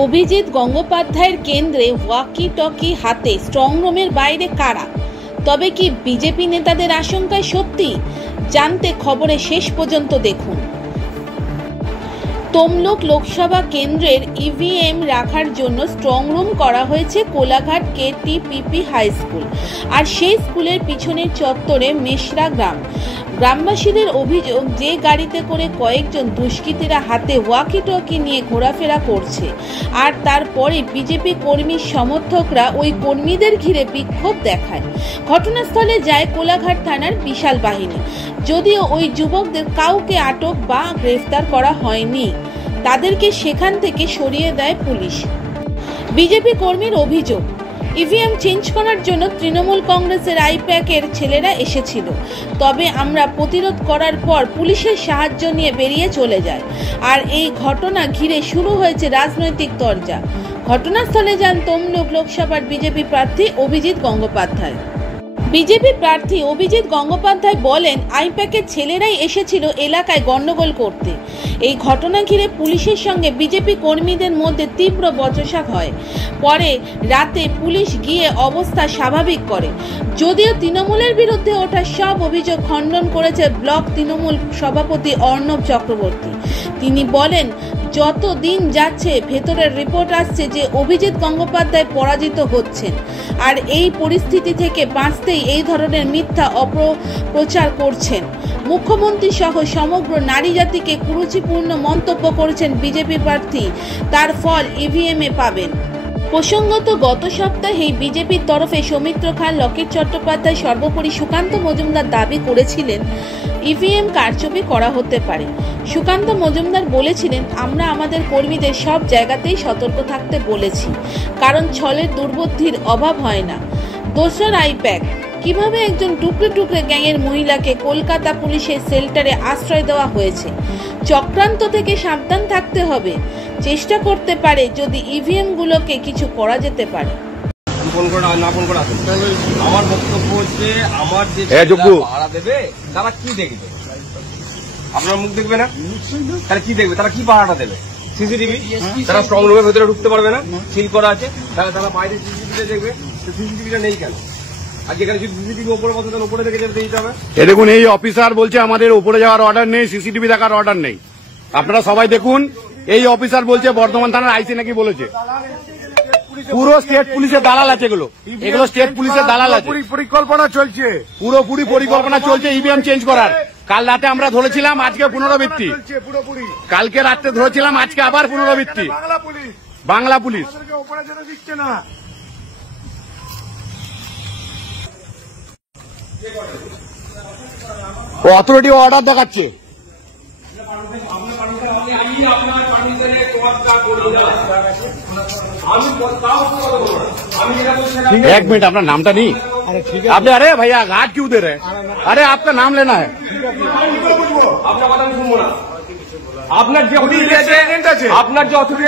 অভিজিৎ গঙ্গোপাধ্যায়ের কেন্দ্রে walkie talkie হাতে স্ট্রংরুমের বাইরে কারা? তবে কি বিজেপি নেতাদের আশঙ্কায় সত্যি? জানতে খবরে শেষ পর্যন্ত দেখুন। তমলুক লোকসভা কেন্দ্রের ইভিএম রাখার জন্য স্ট্রংরুম করা হয়েছে কোলাঘাট কেটিপিপি হাই স্কুল, আর সেই স্কুলের পিছনের চত্বরে মেশরা গ্রাম। গ্রামবাসীদের অভিযোগ, যে গাড়িতে করে কয়েকজন দুষ্কৃতীরা হাতে ওয়াকি টকি নিয়ে ঘোরাফেরা করছে, আর তারপরে বিজেপি কর্মীর সমর্থকরা ওই কর্মীদের ঘিরে বিক্ষোভ দেখায়। ঘটনাস্থলে যায় কোলাঘাট থানার বিশাল বাহিনী, যদিও ওই যুবকদের কাউকে আটক বা গ্রেফতার করা হয়নি। তাদেরকে সেখান থেকে সরিয়ে দেয় পুলিশ। বিজেপি কর্মীর অভিযোগ, ইভিএম চেঞ্জ করার জন্য তৃণমূল কংগ্রেসের আইপ্যাকের ছেলেরা এসেছিল, তবে আমরা প্রতিরোধ করার পর পুলিশের সাহায্য নিয়ে বেরিয়ে চলে যায়, আর এই ঘটনা ঘিরে শুরু হয়েছে রাজনৈতিক তরজা। ঘটনাস্থলে যান তমলুক লোকসভার বিজেপি প্রার্থী অভিজিৎ গঙ্গোপাধ্যায়। বিজেপি প্রার্থী অভিজিৎ গঙ্গোপাধ্যায় বলেন, আইপ্যাকের ছেলেরাই এসেছিল এলাকায় গন্ডগোল করতে। এই ঘটনা ঘিরে পুলিশের সঙ্গে বিজেপি কর্মীদের মধ্যে তীব্র বচসা হয়। পরে রাতে পুলিশ গিয়ে অবস্থা স্বাভাবিক করে। যদিও তৃণমূলের বিরুদ্ধে ওঠা সব অভিযোগ খণ্ডন করেছে ব্লক তৃণমূল সভাপতি অর্ণব চক্রবর্তী। তিনি বলেন, যত দিন যাচ্ছে ভেতরের রিপোর্ট আসছে যে অভিজিৎ গঙ্গোপাধ্যায় পরাজিত হচ্ছেন, আর এই পরিস্থিতি থেকে বাঁচতেই এই ধরনের মিথ্যা অপপ্রচার করছেন। মুখ্যমন্ত্রী সহ সমগ্র নারী জাতিকে কুরুচিপূর্ণ মন্তব্য করেছেন বিজেপি প্রার্থী, তার ফল ইভিএমে পাবেন। প্রসঙ্গত, গত সপ্তাহেই বিজেপির তরফে সৌমিত্র খান, লকেট চট্টোপাধ্যায়, সর্বোপরি সুকান্ত মজুমদার দাবি করেছিলেন ইভিএম কারচুপি করা হতে পারে। সুকান্ত মজুমদার বলেছিলেন, আমরা আমাদের কর্মীদের সব জায়গাতেই সতর্ক থাকতে বলেছি, কারণ ছলের দুর্বুদ্ধির অভাব হয় না। দোসর আইপ্যাক, কিভাবে একজন টুকরে টুকরে গ্যাংয়ের মহিলাকে কলকাতা পুলিশের শেল্টারে আশ্রয় দেওয়া হয়েছে। চক্রান্ত থেকে সাবধান থাকতে হবে। চেষ্টা করতে পারে যদি ইভিএম গুলোকে কিছু করা যেতে পারে। আমার বক্তব্য হচ্ছে, আমার যে ভাড়া দেবে তারা কি দেখবে? আপনার মুখ দেখবে না? তারা কি দেখবে? তারা কি পাহাড়টা দেবে? সিসিটিভি। তারা স্ট্রং রুমের ভেতরে ঢুকতে পারবে না, সিল করা আছে। তারা বাইরে সিসিটিভিটা দেখবে। সিসিটিভিটা নেই কেন? আর যেখানে সিসিটিভি ওপরে বসে তার উপরে দেখে যেতে দিতে হবে। দেখুন, এই অফিসার বলছে আমাদের উপরে যাওয়ার অর্ডার নেই, সিসিটিভি দেখার অর্ডার নেই। আপনারা সবাই দেখুন, এই অফিসার বলছে বর্ধমান থানার আইসি নাকি বলেছে। পুরো স্টেট পুলিশের দালাল আছে এগুলো স্টেট পুলিশের দালাল আছে। পরিকল্পনা চলছে, পুরোপুরি পরিকল্পনা চলছে ইভিএম চেঞ্জ করার। কাল রাতে আমরা ধরেছিলাম, আজকে পুনরাবৃত্তি। কালকে রাতে ধরেছিলাম, আজকে আবার পুনরাবৃত্তি। বাংলা পুলিশ দিচ্ছে না। অথরিটি অর্ডার দেখাচ্ছে। एक मिनट, अपना नाम तो नहीं। आपने अरे भैया घाट क्यों दे रहे? अरे आपका नाम लेना है। আপনার যে অথরিটি আছে, আপনার যে অথরিটি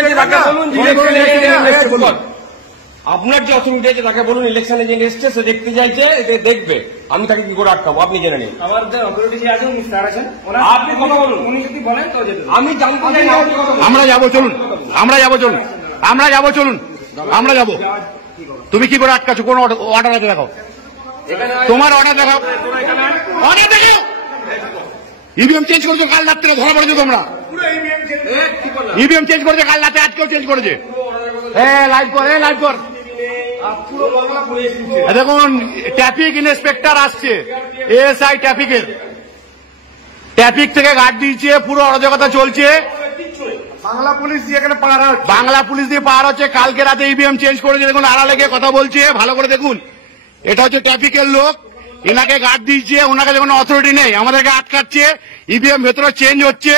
আছে তাকে বলুন ইলেকশন এজেন্ট এসছে, সে দেখতে চাইছে, দেখবে। আমি তাকে কি করে আটকাবো? আপনি জেনে নিন। আমাদের অথরিটি যে আছে উনি স্যার আছেন, আপনি কথা বলুন। উনি যদি বলেন তো আমি জানতে চাই। আমরা যাবো, চলুন। আমরা যাবো, চলুন। আমরা যাবো, চলুন। আমরা যাবো। তুমি কি করে আটকাচ্ছ? কোন অর্ডার আছে দেখাও, তোমার অর্ডার দেখাও। অর্ডার দেখাও। ইভিএম চেঞ্জ করেছো কাল রাত্রে, ধরা পড়েছো তোমরা। ইভিএম চেঞ্জ করেছে কাল রাতে, আজকেও চেঞ্জ করেছে। লাইভ কর, লাইভ কর। দেখুন, ট্রাফিক ইন্সপেক্টর আসছে, এএসআই ট্রাফিকের। ট্রাফিক থেকে গার্ড দিয়েছে, পুরো অরাজকতা চলছে। বাংলা পুলিশ দিয়ে এখানে পাহারা হচ্ছে। বাংলা পুলিশ দিয়ে পাহারা হচ্ছে। কালকে রাতে ইভিএম চেঞ্জ করেছে। দেখুন, আড়ালে গিয়ে কথা বলছে, ভালো করে দেখুন। এটা হচ্ছে ট্রাফিকের লোক, এনাকে গার্ড দিয়েছে। ওনাকে যখন অথরিটি নেই, আমাদেরকে আটকাচ্ছে। ইভিএম ভেতরে চেঞ্জ হচ্ছে,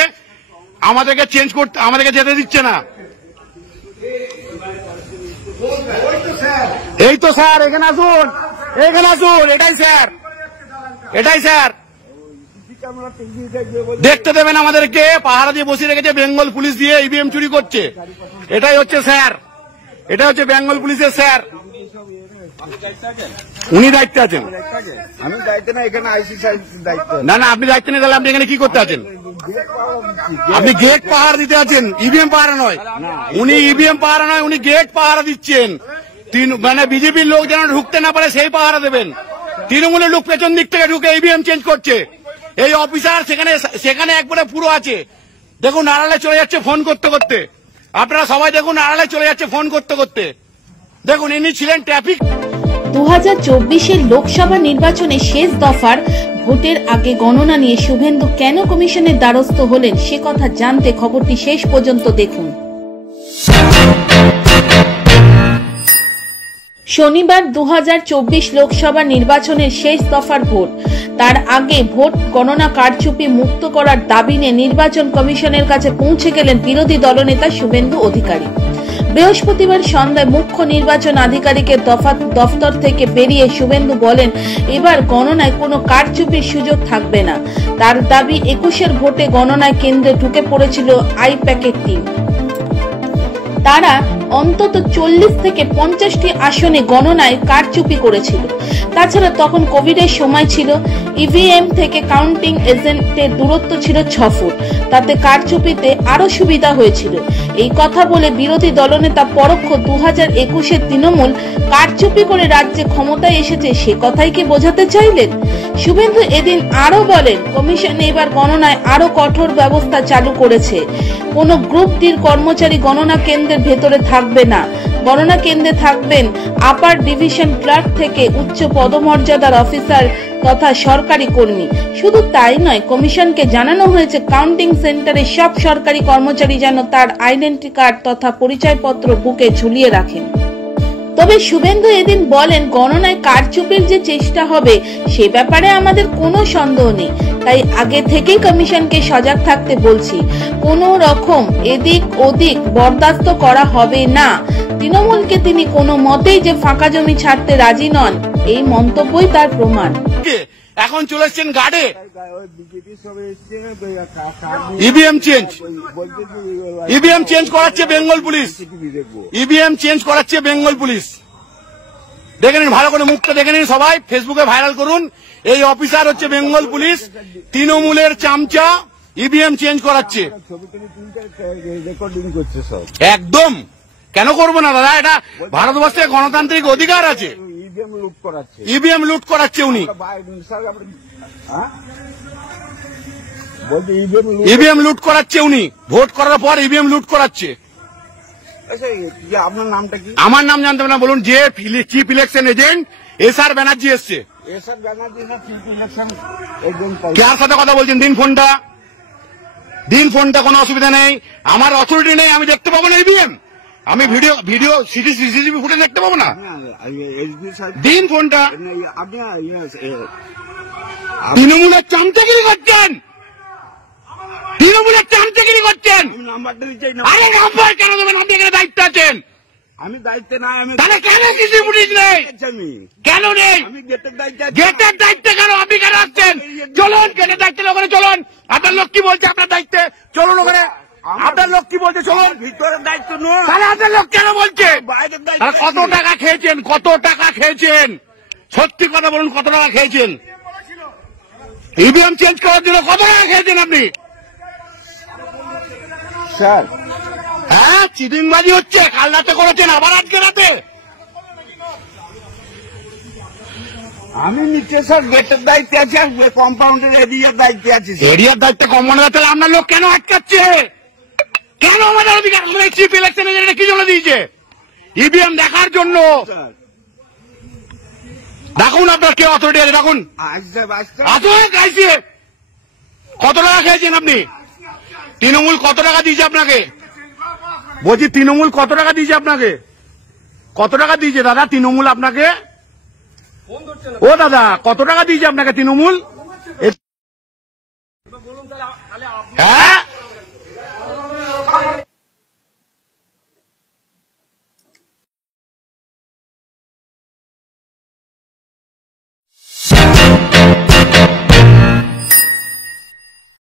আমাদেরকে চেঞ্জ করতে, আমাদেরকে যেতে দিচ্ছে না। এই তো স্যার, এখানে আসুন, এখানে আসুন। এটাই স্যার, এটাই স্যার। দেখতে দেবেন আমাদেরকে? পাহারা দিয়ে বসিয়ে রেখেছে বেঙ্গল পুলিশ দিয়ে, ইভিএম চুরি করছে। এটাই হচ্ছে স্যার, এটা হচ্ছে বেঙ্গল পুলিশের স্যার। উনি দায়িত্বে আছেন? আমি দায়িত্ব না, এখানে আইসি সাহেব দায়িত্ব। না না, আপনি দায়িত্ব নেই, তাহলে আপনি এখানে কি করতে আছেন? আপনি গেট পাহারা দিতে আছেন, ইভিএম পাহারা নয়। উনি ইভিএম পাহারা নয়, উনি গেট পাহারা দিচ্ছেন। মানে বিজেপির লোক যেন ঢুকতে না পারে সেই পাহারা দেবেন। তৃণমূলের লোক পেছন দিক থেকে ঢুকে ইভিএম চেঞ্জ করছে। এই অফিসার সেখানে একবারে পুরো আছে। দেখুন আড়ালে চলে যাচ্ছে ফোন করতে করতে। আপনারা সবাই দেখুন আড়ালে চলে যাচ্ছে ফোন করতে করতে। দেখুন ইনি ছিলেন ট্রাফিক। 2024-এর লোকসভা নির্বাচনে শেষ দফার ভোটের আগে গণনা নিয়ে শুভেন্দু কেন কমিশনের দ্বারস্থ হলেন সে কথা জানতে খবরটি শেষ পর্যন্ত দেখুন। শনিবার 2024 লোকসভা নির্বাচনের শেষ দফার ভোট। তার আগে ভোট গণনা কারচুপি মুক্ত করার দাবি নিয়ে নির্বাচন কমিশনের কাছে পৌঁছে গেলেন বিরোধী দলনেতা শুভেন্দু অধিকারী। বৃহস্পতিবার সন্ধ্যায় মুখ্য নির্বাচন আধিকারিকের দফতর থেকে বেরিয়ে শুভেন্দু বলেন, এবার গণনায় কোনো কারচুপির সুযোগ থাকবে না। তার দাবি 21-এর ভোটে গণনায় কেন্দ্রে ঢুকে পড়েছিল আইপ্যাকের টিম। তারা অন্তত 40 থেকে 50টি আসনে গণনায় কারচুপি করেছিল। তাছাড়া তখন কোভিডের সময় ছিল, ইভিএম থেকে কাউন্টিং এজেন্টের দূরত্ব ছিল 6 ফুট। তাতে কারচুপিতে আরো সুবিধা হয়েছিল। এই কথা বলে বিরোধী দলনেতা পরোক্ষ 2021-এর তৃণমূল কারচুপি করে রাজ্যে ক্ষমতায় এসেছে সে কথাই কি বোঝাতে চাইলেন? শুভেন্দু এদিন আরো বলেন, কমিশন এবার গণনায় আরো কঠোর ব্যবস্থা চালু করেছে। কোন গ্রুপ ডির কর্মচারী গণনা কেন্দ্রের ভেতরে থাকবে না। গণনা কেন্দ্রে থাকবেন আপার ডিভিশন ক্লার্ক থেকে উচ্চ পদমর্যাদার অফিসার তথা সরকারি কর্মী। শুধু তাই নয়, কমিশনকে জানানো হয়েছে কাউন্টিং সেন্টারে সব সরকারি কর্মচারী যেন তার আইডেন্টি কার্ড তথা পরিচয়পত্র বুকে ঝুলিয়ে রাখেন। তবে শুভেন্দু এদিন বলেন, গণনায় কারচুপির যে চেষ্টা হবে সে ব্যাপারে আমাদের কোনো সন্দেহ নেই। তাই আগে থেকেই কমিশনকে সজাগ থাকতে বলছি। কোনো রকম এদিক ওদিক বরদাস্ত করা হবে না। তৃণমূলকে তিনি কোনো মতেই যে ফাঁকা জমি ছাড়তে রাজি নন, এই মন্তব্যই তার প্রমাণ। এখন চলে এসছেন গার্ডে। ইভিএম চেঞ্জ করাচ্ছে বেঙ্গল পুলিশ। ইভিএম চেঞ্জ করাচ্ছে বেঙ্গল পুলিশ। দেখে নিন, ভালো করে মুখটা দেখে নিন, সবাই ফেসবুকে ভাইরাল করুন। এই অফিসার হচ্ছে বেঙ্গল পুলিশ, তৃণমূলের চামচা, ইভিএম চেঞ্জ করাচ্ছে। একদম কেন করবো না দাদা, এটা ভারতবর্ষে গণতান্ত্রিক অধিকার আছে। ইভিএম লুট করাচ্ছে উনি। ইভিএম লুট করাচ্ছে উনি, ভোট করার পর ইভিএম লুট করাচ্ছে। আপনার নামটা কি? আমার নাম জানতে না, বলুন। যে chief election agent SR Banerjee এসছে। কার সাথে কথা বলছেন? দিন ফোনটা, দিন ফোনটা, কোনো অসুবিধা নেই। আমার অথরিটি নেই, আমি দেখতে পাবো না ইভিএম। আমি ভিডিও সিসিটিভি ফুটেজ দেখতে পাবো না। দিন ফোনটা। তৃণমূলের চামচাগিরি করছেন, তৃণমূলের চামচাগিরি করছেন। আরে নাম্বার কেন দেবেন? আপনি এখানে দায়িত্ব আছেন। আমি দায়িত্ব না, তাহলে কেন কিছু পুলিশ নেই? কেন নেই? গেটের দায়িত্বে কেন? আপনি কেন আসছেন? চলুন, গেটের দায়িত্বে ওখানে চলুন। আপনার লোক কি বলছে আপনার দায়িত্বে? চলুন ওখানে। আপনার লোক কি বলছে? চলুন। ভিতরের দায়িত্ব নয়, তাহলে আপনার লোক কেন বলছে? বাইরের দায়িত্ব। কত টাকা খেয়েছেন? কত টাকা খেয়েছেন? সত্যি কথা বলুন, কত টাকা খেয়েছেন? ইভিএম চেঞ্জ করার জন্য কত টাকা খেয়েছেন আপনি? স্যার, হ্যাঁ, চিটিংবাজি হচ্ছে। কাল রাতে করেছেন, আবার আজকে রাতে। আমি নিচে স্যার গেটের দায়িত্বে আছি, কম্পাউন্ডের এরিয়ার দায়িত্বে আছি। এরিয়ার দায়িত্বে কমানো তাহলে আপনার লোক কেন আটকাচ্ছে? কেন আমাদের অধিকার? চিফ ইলেকশন এজেন্ট কি জন্য দিয়েছে? ইভিএম দেখার জন্য। দেখুন আপনার কে অথরিটি আছে, দেখুন। কত টাকা খেয়েছেন আপনি? তৃণমূল কত টাকা দিয়েছে আপনাকে? বলছি তৃণমূল কত টাকা দিয়েছে আপনাকে? কত টাকা দিয়েছে দাদা তৃণমূল আপনাকে? ও দাদা, কত টাকা দিয়েছে আপনাকে তৃণমূল?